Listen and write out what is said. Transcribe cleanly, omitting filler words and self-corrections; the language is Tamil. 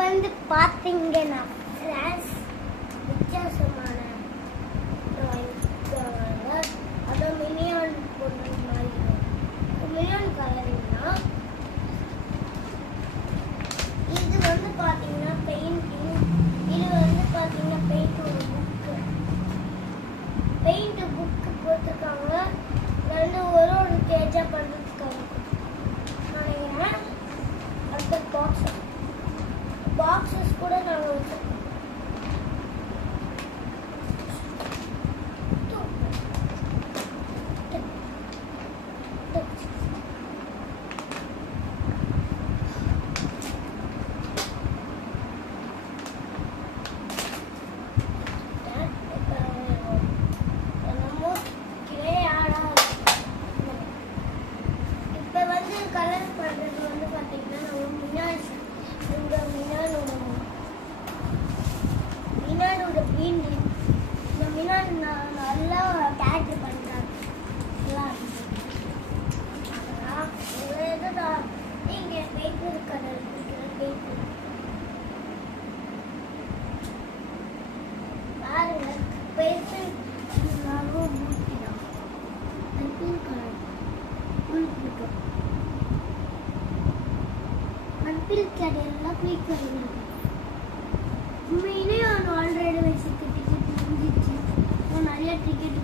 வந்து பார்த்தீங்கன்னா கிளாஸ் வித்தியாசமான அதை மினியான் போடுற மாதிரி மினியான் கலரிங்னா இது வந்து பார்த்தீங்கன்னா பெயிண்டிங். இது வந்து பார்த்தீங்கன்னா பெயிண்டோட புக்கு. பெயிண்ட் புக்கு போட்டிருக்காங்க. ரெண்டு ஒரு தேஜா பண்ணிருக்காங்க நினைக்கிறேன். அடுத்த பாக்ஸஸ் கூட நாங்கள் வச்சிருக்கோம். நல்லா கேரக்டர் பண்ணுறாங்க. இங்கே பேப்பர் கலர் பேப்பர் பாருங்க. பேப்பர் ஊற்றிடும் பிங்க் கலர் உள்பிடிக்கும். அன்பில் கடையெல்லாம் குயிக் கலர் உண்மையிலே நான் ஆல்ரெடி வச்சுக்கிட்டு முடிஞ்சிச்சு. நிறைய டிக்கெட்